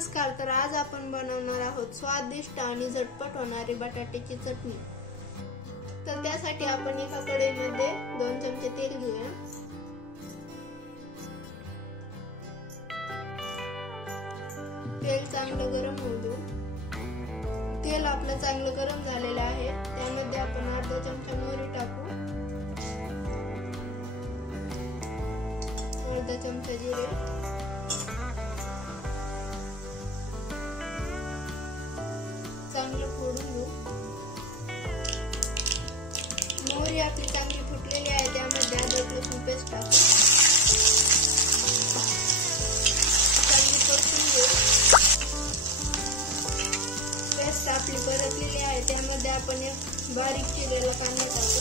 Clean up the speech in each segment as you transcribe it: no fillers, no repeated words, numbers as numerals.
नमस्कार, तर आज आपण बनवणार आहोत स्वादिष्ट आणि झटपट होणारी बटाट्याची चटणी। तर त्यासाठी आपण एका कढईमध्ये 2 चमचे तेल घेऊया। तेल चांगलं गरम होऊ देऊ। तेल आपलं चांगलं गरम झालेलं आहे, त्यामध्ये आपण अर्धा चमचा मोहरी टाकू, अर्धा चमचा जिरे, चांगलं फोडून घेऊ। मोहरी आपली चांगली फुटलेली आहे, त्यामध्ये अद्रक लसूण पेस्ट टाकू, चांगली परतून घेऊ। पेस्ट आपली परतलेली आहे, त्यामध्ये आपण एक बारीक चिरलेला कांदा टाकू,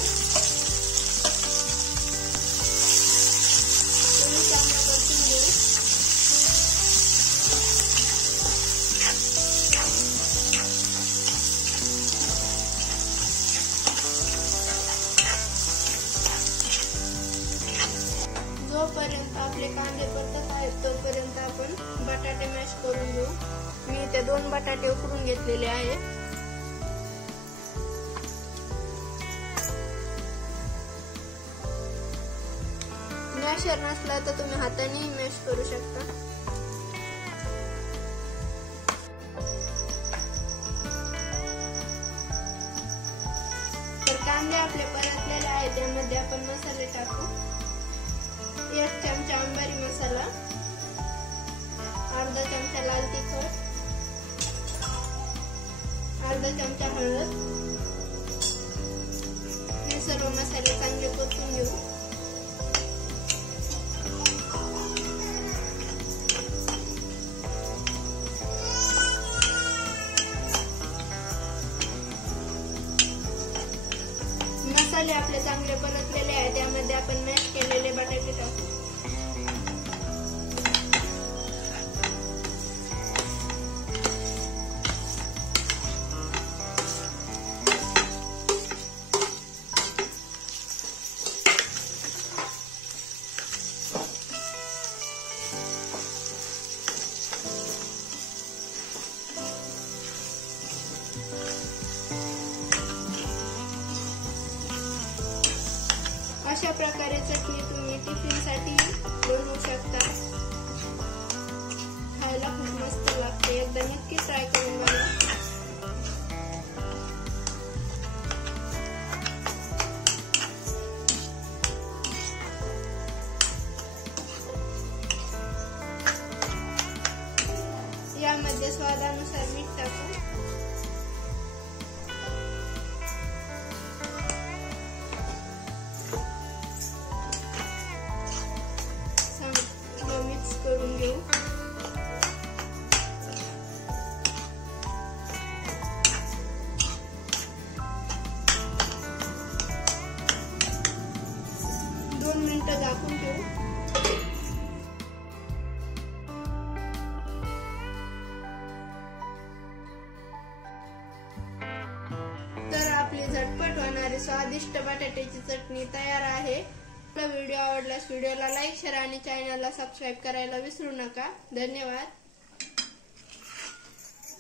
चांगलं परतून घेऊ। जोपर्यंत आपले कांदे परतत आहेत तोपर्यंत आपण बटाटे मॅश करून घेऊ। मी इथे 2 बटाटे उकडून घेतलेले आहेत। मॅशर नसला तर तुम्ही हाताने मॅश करू शकता। तर कांदे आपले परतलेले आहेत, त्यामध्ये आपण मसाले टाकू। 1 चमचा अंबारी मसाला, अर्धा चमचा लाल तिखट, अर्धा चमचा हळद। हे सर्व मसाले चांगले परतून घेऊ। मसाले आपले चांगले परतलेले आहे, त्यामध्ये आपण मॅश केलेले बटाटे टाकू। अशा प्रकारे चटणी तुम्ही टिफिन साठी बनवू शकता। खायला खूप मस्त लागते, एकदा नक्की ट्राय करून बघा। यामध्ये स्वादानुसार मीठ टाकू, मिक्स करून घेऊ। दोन मिनिटं झाकून ठेवू। तर आपली झटपट होणारी स्वादिष्ट बटाट्याची चटणी तयार आहे। व्हिडिओ आवडल्यास व्हिडिओला लाईक, शेअर आणि चॅनलला सबस्क्राईब करायला विसरू नका। धन्यवाद।